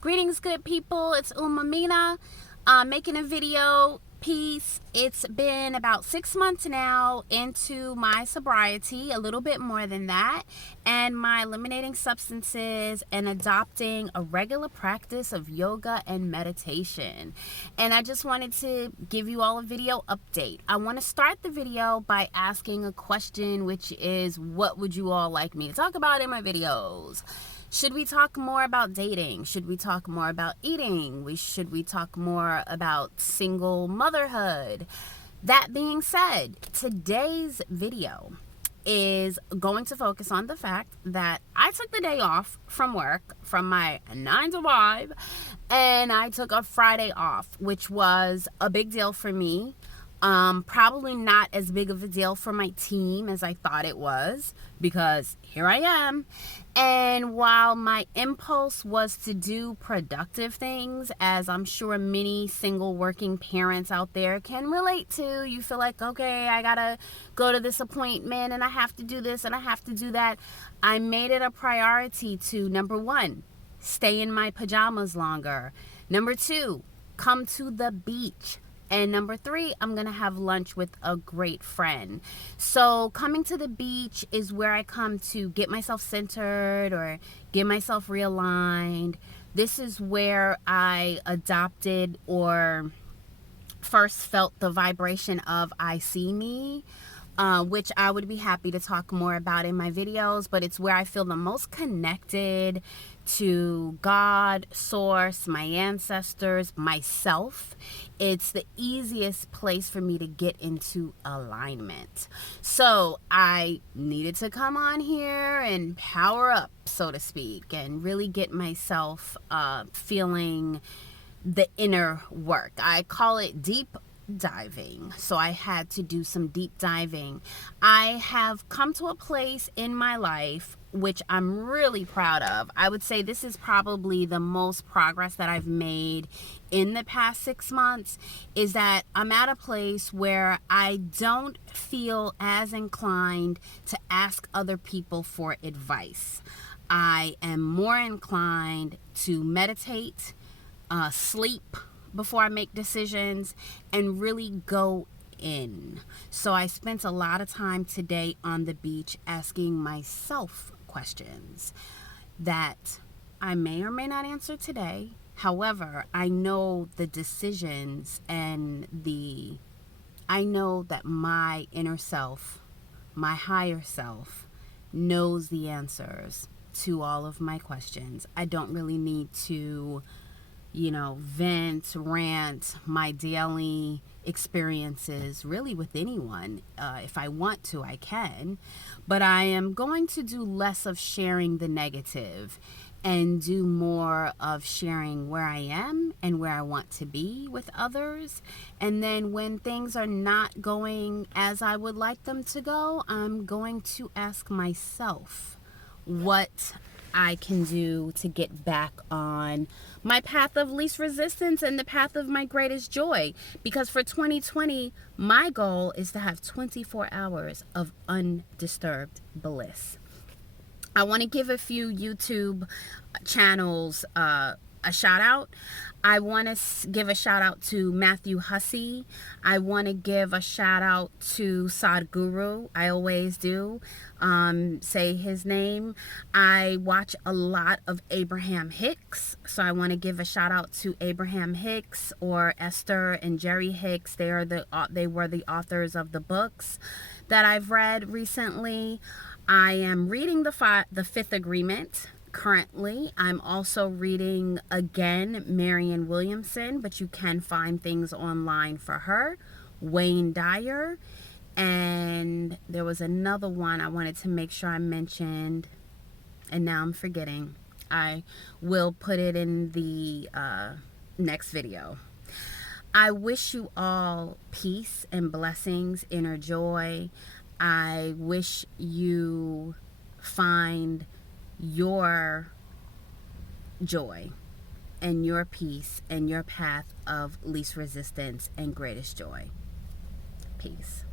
Greetings, good people. It's Mina, making a video. Peace. It's been about 6 months now into my sobriety, a little bit more than that, and my eliminating substances and adopting a regular practice of yoga and meditation. And I just wanted to give you all a video update. I want to start the video by asking a question, which is, what would you all like me to talk about in my videos? Should we talk more about dating? Should we talk more about eating? Should we talk more about single motherhood? That being said, today's video is going to focus on the fact that I took the day off from work, from my 9 to 5, and I took a Friday off, which was a big deal for me. Probably not as big of a deal for my team as I thought it was, because here I am. And while my impulse was to do productive things, as I'm sure many single working parents out there can relate to, you feel like, okay, I gotta go to this appointment and I have to do this and I have to do that. I made it a priority to, number one, stay in my pajamas longer. Number two, come to the beach. And number three, I'm going to have lunch with a great friend. So coming to the beach is where I come to get myself centered or get myself realigned. This is where I adopted or first felt the vibration of I See Me, which I would be happy to talk more about in my videos, but it's where I feel the most connected to God, source, my ancestors, myself. It's the easiest place for me to get into alignment. So I needed to come on here and power up, so to speak, and really get myself feeling the inner work. I call it deep diving. So I had to do some deep diving. I have come to a place in my life which I'm really proud of. I would say this is probably the most progress that I've made in the past 6 months, is that I'm at a place where I don't feel as inclined to ask other people for advice. I am more inclined to meditate, sleep before I make decisions, and really go in. So I spent a lot of time today on the beach asking myself questions that I may or may not answer today. However, I know the decisions and I know that my inner self, my higher self, knows the answers to all of my questions. I don't really need to vent, rant my daily experiences really with anyone. If I want to, I can, but I am going to do less of sharing the negative and do more of sharing where I am and where I want to be with others. And then when things are not going as I would like them to go, I'm going to ask myself what I can do to get back on my path of least resistance and the path of my greatest joy. Because for 2020, my goal is to have 24 hours of undisturbed bliss. I want to give a few YouTube channels a shout out. I want to give a shout out to Matthew Hussey. I want to give a shout out to Sadhguru. I always do say his name. I watch a lot of Abraham Hicks, so I want to give a shout out to Abraham Hicks, or Esther and Jerry Hicks. They were the authors of the books that I've read recently. I am reading the Fifth Agreement currently. I'm also reading again Marianne Williamson, but you can find things online for her. Wayne Dyer, and there was another one I wanted to make sure I mentioned, and now I'm forgetting. I will put it in the next video. I wish you all peace and blessings, inner joy. I wish you find your joy and your peace and your path of least resistance and greatest joy. Peace.